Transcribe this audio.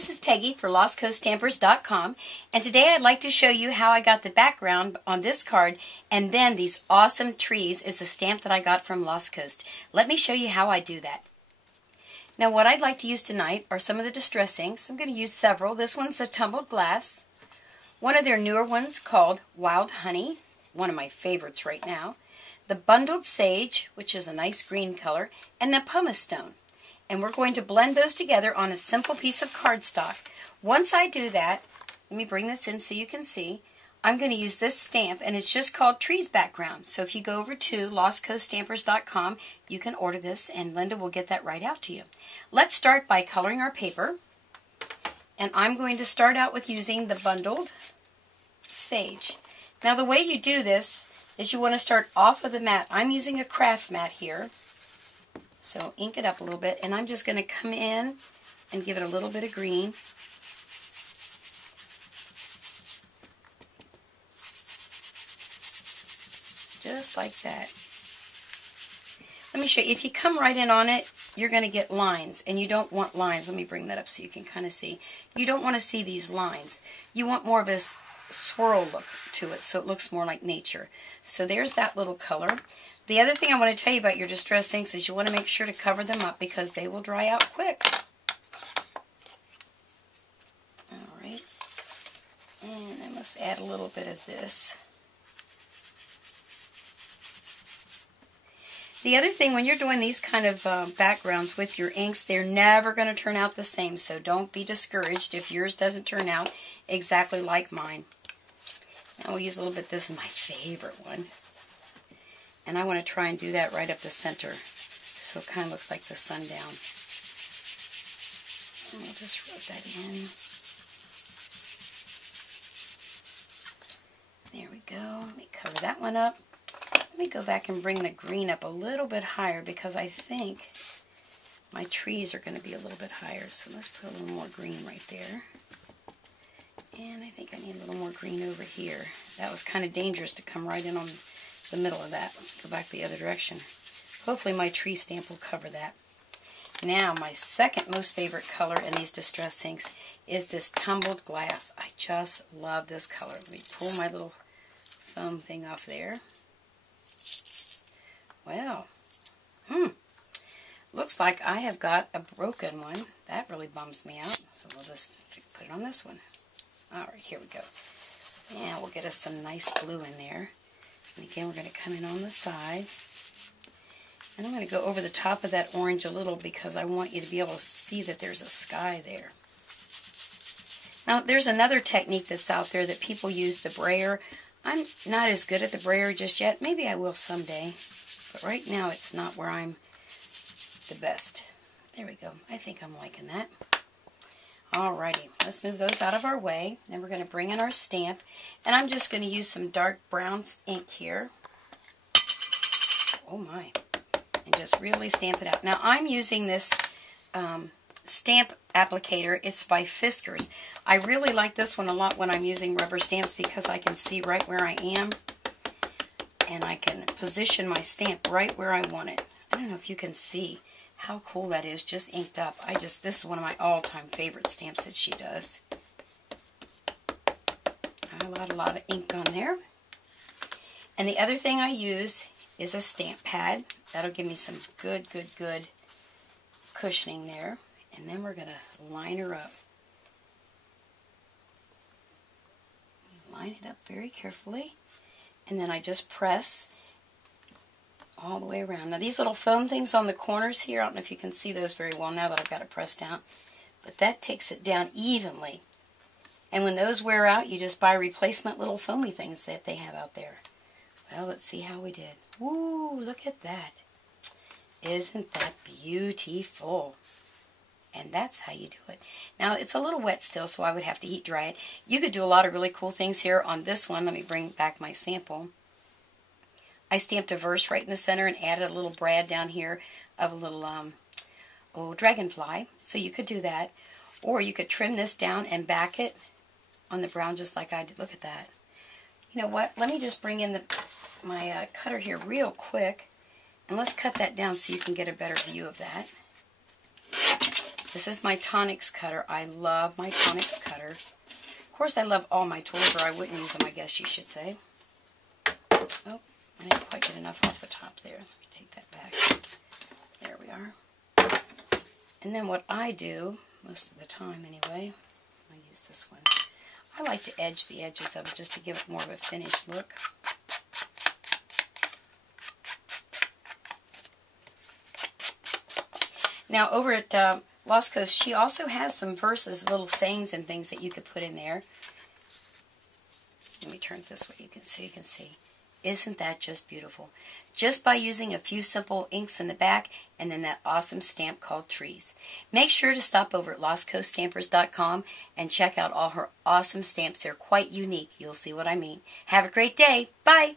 this is Peggy for LostCoastStampers.com, and today I'd like to show you how I got the background on this card, and then these awesome trees is a stamp that I got from Lost Coast. Let me show you how I do that. Now what I'd like to use tonight are some of the distress inks. I'm going to use several. This one's a tumbled glass. One of their newer ones called Wild Honey, one of my favorites right now. The Bundled Sage, which is a nice green color, and the Pumice Stone. And we're going to blend those together on a simple piece of cardstock. Once I do that, let me bring this in so you can see, I'm going to use this stamp, and it's just called Trees Background. So if you go over to LostCoastStampers.com, you can order this, and Linda will get that right out to you. Let's start by coloring our paper. And I'm going to start out with using the Bundled Sage. Now the way you do this is you want to start off of the mat. I'm using a craft mat here. So ink it up a little bit, and I'm just going to come in and give it a little bit of green. Just like that. Let me show you. If you come right in on it, you're going to get lines, and you don't want lines. Let me bring that up so you can kind of see. You don't want to see these lines. You want more of a swirl look to it, so it looks more like nature. So there's that little color. The other thing I want to tell you about your distress inks is you want to make sure to cover them up because they will dry out quick. Alright. And I must add a little bit of this. The other thing, when you're doing these kind of backgrounds with your inks, they're never going to turn out the same, so don't be discouraged if yours doesn't turn out exactly like mine. Now we'll use a little bit. This is my favorite one. And I want to try and do that right up the center, so it kind of looks like the sundown. And we'll just rub that in. There we go. Let me cover that one up. Let me go back and bring the green up a little bit higher because I think my trees are going to be a little bit higher. So let's put a little more green right there. And I think I need a little more green over here. That was kind of dangerous to come right in on the middle of that. Let's go back the other direction. Hopefully my tree stamp will cover that. Now my second most favorite color in these distress inks is this tumbled glass. I just love this color. Let me pull my little foam thing off there. Well, looks like I have got a broken one. That really bums me out. So we'll just put it on this one. Alright, here we go. And we'll get us some nice blue in there. And again, we're going to come in on the side. And I'm going to go over the top of that orange a little because I want you to be able to see that there's a sky there. Now, there's another technique that's out there that people use, the brayer. I'm not as good at the brayer just yet. Maybe I will someday. But right now, it's not where I'm the best. There we go. I think I'm liking that. Alrighty, let's move those out of our way. Then we're going to bring in our stamp. And I'm just going to use some dark brown ink here. Oh my. And just really stamp it out. Now I'm using this stamp applicator. It's by Fiskars. I really like this one a lot when I'm using rubber stamps because I can see right where I am. And I can position my stamp right where I want it. I don't know if you can see how cool that is, just inked up. This is one of my all-time favorite stamps that she does. A lot of ink on there. And the other thing I use is a stamp pad. That'll give me some good cushioning there. And then we're going to line her up. Line it up very carefully. And then I just press all the way around. Now these little foam things on the corners here, I don't know if you can see those very well now that I've got it pressed down, but that takes it down evenly. And when those wear out, you just buy replacement little foamy things that they have out there. Well, let's see how we did. Ooh, look at that. Isn't that beautiful? And that's how you do it. Now, it's a little wet still, so I would have to heat dry it. You could do a lot of really cool things here on this one. Let me bring back my sample. I stamped a verse right in the center and added a little brad down here of a little dragonfly. So you could do that. Or you could trim this down and back it on the brown just like I did. Look at that. You know what? Let me just bring in my cutter here real quick. And let's cut that down so you can get a better view of that. This is my Tonics cutter. I love my Tonics cutter. Of course, I love all my tools, or I wouldn't use them, I guess you should say. Oh, I didn't quite get enough off the top there. Let me take that back. There we are. And then what I do, most of the time anyway, I'll use this one. I like to edge the edges of it just to give it more of a finished look. Now over at Lost Coast, she also has some verses, little sayings and things that you could put in there. Let me turn it this way so you can see. Isn't that just beautiful? Just by using a few simple inks in the back and then that awesome stamp called Trees. Make sure to stop over at lostcoaststampers.com and check out all her awesome stamps. They're quite unique. You'll see what I mean. Have a great day. Bye.